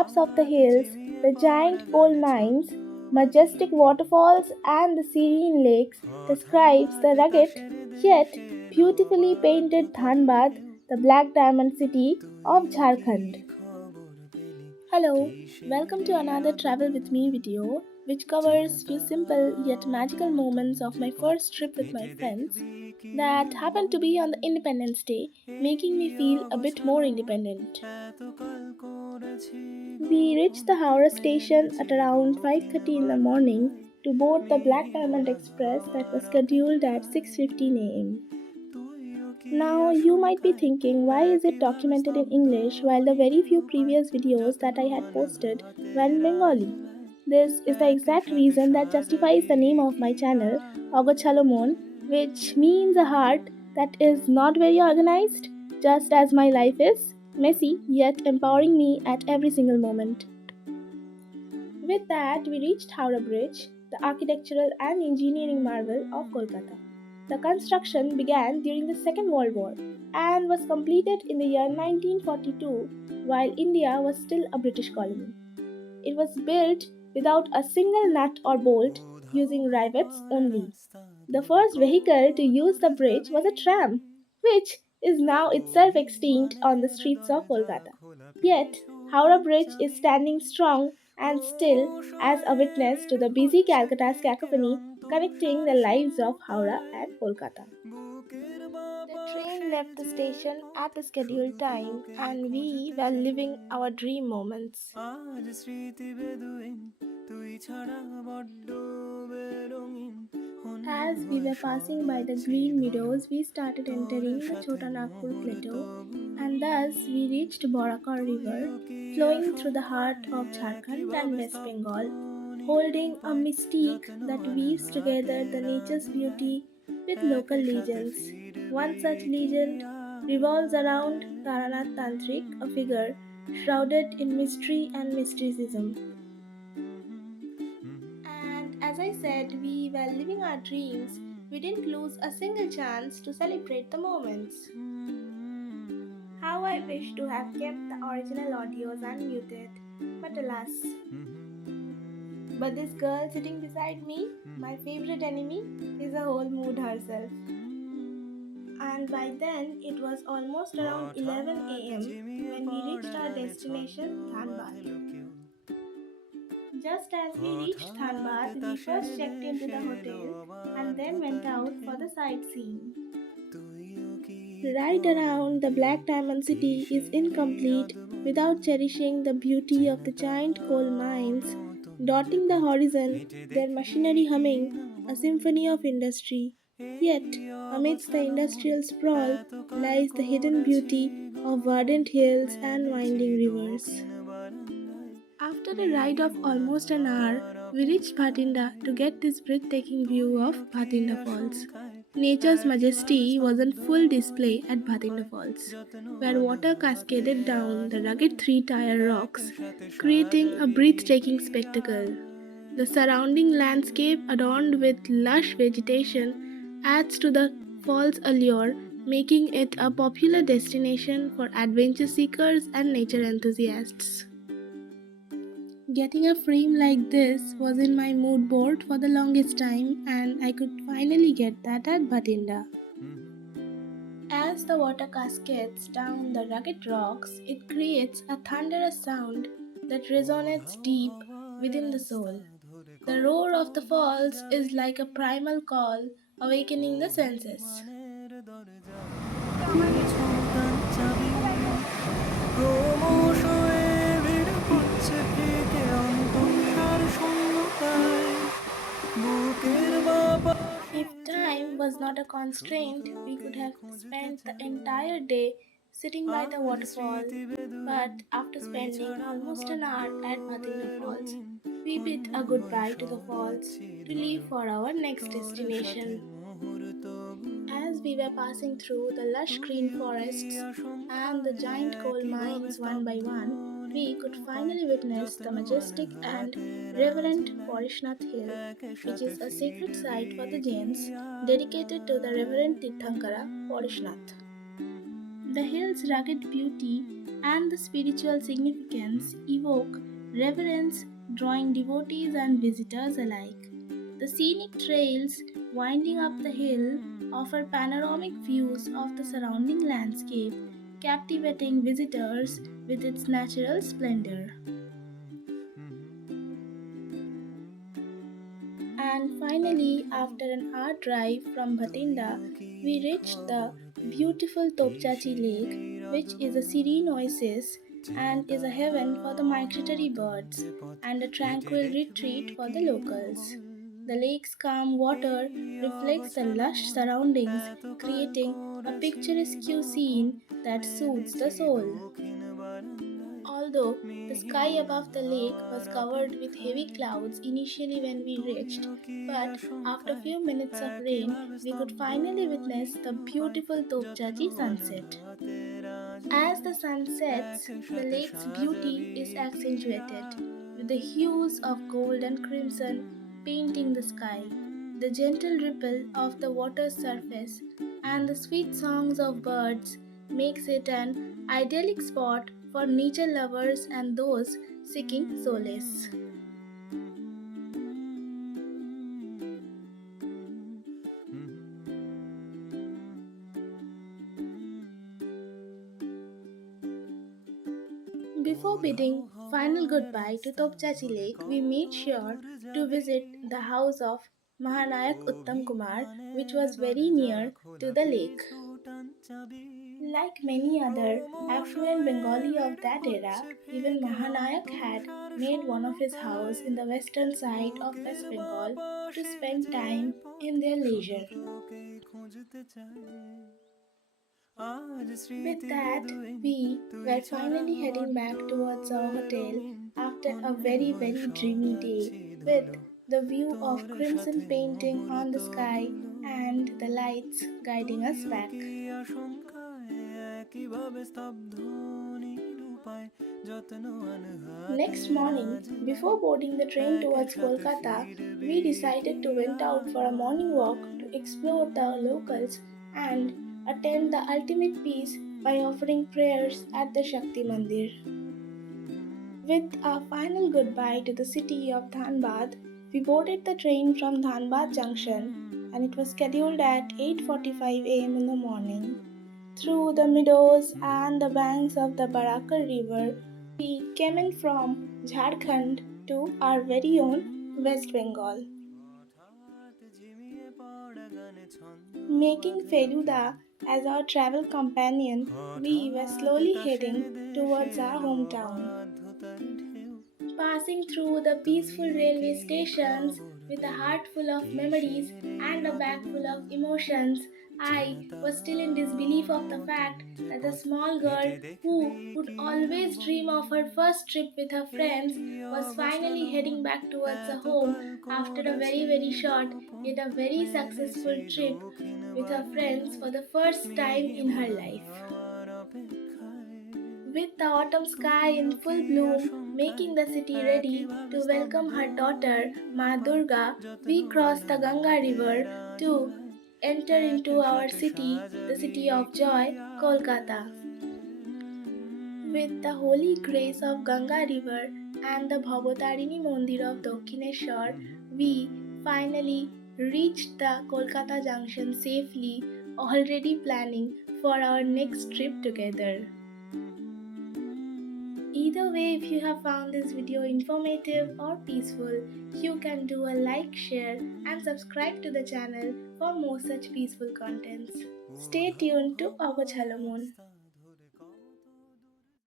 collapse of the hills, the giant coal mines, majestic waterfalls, and the serene lakes describes the rugged yet beautifully painted Dhanbad, the black diamond city of Jharkhand. Hello, welcome to another Travel with Me video, which covers few simple yet magical moments of my first trip with my friends that happened to be on the Independence Day, making me feel a bit more independent. We reached the Howrah station at around 5:30 in the morning to board the Black Diamond Express that was scheduled at 6:15 a.m. Now, you might be thinking, why is it documented in English while the very few previous videos that I had posted were in Bengali? This is the exact reason that justifies the name of my channel, Ogochalomon, which means a heart that is not very organized, just as my life is, messy yet empowering me at every single moment. With that, we reached Howrah Bridge, the architectural and engineering marvel of Kolkata. The construction began during the Second World War and was completed in the year 1942 while India was still a British colony. It was built without a single nut or bolt, using rivets only. The first vehicle to use the bridge was a tram, which is now itself extinct on the streets of Kolkata. Yet, Howrah Bridge is standing strong and still as a witness to the busy Calcutta's cacophony connecting the lives of Howrah and Kolkata. The train left the station at the scheduled time, and we were living our dream moments. As we were passing by the green meadows, we started entering the Chota Nagpur plateau, and thus we reached Borakar River, flowing through the heart of Jharkhand and West Bengal, holding a mystique that weaves together the nature's beauty with local legends. One such legend revolves around Taranath Tantrik, a figure shrouded in mystery and mysticism. And as I said, we were living our dreams. We didn't lose a single chance to celebrate the moments. How I wish to have kept the original audios unmuted, but alas. But this girl sitting beside me, my favorite enemy, is a whole mood herself. And by then it was almost around 11 a.m. when we reached our destination, Dhanbad. Just as we reached Dhanbad, we first checked into the hotel and then went out for the sightseeing. Ride around the Black Diamond City is incomplete without cherishing the beauty of the giant coal mines dotting the horizon, their machinery humming, a symphony of industry. Yet, amidst the industrial sprawl lies the hidden beauty of verdant hills and winding rivers. After a ride of almost an hour, we reached Bhatinda to get this breathtaking view of Bhatinda Falls. Nature's majesty was on full display at Bhatinda Falls, where water cascaded down the rugged three-tier rocks, creating a breathtaking spectacle. The surrounding landscape, adorned with lush vegetation, adds to the fall's allure, making it a popular destination for adventure seekers and nature enthusiasts. Getting a frame like this was in my mood board for the longest time, and I could finally get that at Bhatinda. As the water cascades down the rugged rocks, it creates a thunderous sound that resonates deep within the soul. The roar of the falls is like a primal call, awakening the senses. If time was not a constraint, we could have spent the entire day sitting by the waterfall, but after spending almost an hour at Bhatinda Falls, we bid a goodbye to the falls to leave for our next destination. As we were passing through the lush green forests and the giant coal mines one by one, we could finally witness the majestic and reverent Pareshnath Hill, which is a sacred site for the Jains dedicated to the reverend tirthankara Pareshnath. The hill's rugged beauty and the spiritual significance evoke reverence, drawing devotees and visitors alike. The scenic trails winding up the hill offer panoramic views of the surrounding landscape, captivating visitors with its natural splendor. And finally, after an hour drive from Bhatinda, we reached the beautiful Topchachi Lake, which is a serene oasis and is a heaven for the migratory birds and a tranquil retreat for the locals. The lake's calm water reflects the lush surroundings, creating a picturesque scene that soothes the soul. Although the sky above the lake was covered with heavy clouds initially when we reached, but after a few minutes of rain, we could finally witness the beautiful Topchachi sunset. As the sun sets, the lake's beauty is accentuated, with the hues of gold and crimson painting the sky. The gentle ripple of the water's surface and the sweet songs of birds makes it an idyllic spot for nature lovers and those seeking solace. Before bidding final goodbye to Topchachi Lake, we made sure to visit the house of Mahanayak Uttam Kumar, which was very near to the lake. Like many other affluent Bengali of that era, even Mahanayak had made one of his house in the western side of West Bengal to spend time in their leisure. With that, we were finally heading back towards our hotel after a very dreamy day with the view of crimson painting on the sky and the lights guiding us back. Next morning, before boarding the train towards Kolkata, we decided to went out for a morning walk to explore the locals and attend the ultimate peace by offering prayers at the Shakti Mandir. With our final goodbye to the city of Dhanbad, we boarded the train from Dhanbad Junction and it was scheduled at 8:45 am in the morning. Through the meadows and the banks of the Barakar river, we came in from Jharkhand to our very own West Bengal. Making Feluda as our travel companion, we were slowly heading towards our hometown. Passing through the peaceful railway stations with a heart full of memories and a bag full of emotions, I was still in disbelief of the fact that the small girl who would always dream of her first trip with her friends was finally heading back towards her home after a very short yet a very successful trip with her friends for the first time in her life. With the autumn sky in full bloom, making the city ready to welcome her daughter, Ma Durga, we crossed the Ganga River to enter into our city, the city of joy, Kolkata. With the holy grace of Ganga River and the Bhavotarini Mandir of Dakshineshwar, we finally reached the Kolkata junction safely, already planning for our next trip together. Either way, if you have found this video informative or peaceful, you can do a like, share and subscribe to the channel for more such peaceful contents. Stay tuned to our Jhalamoon.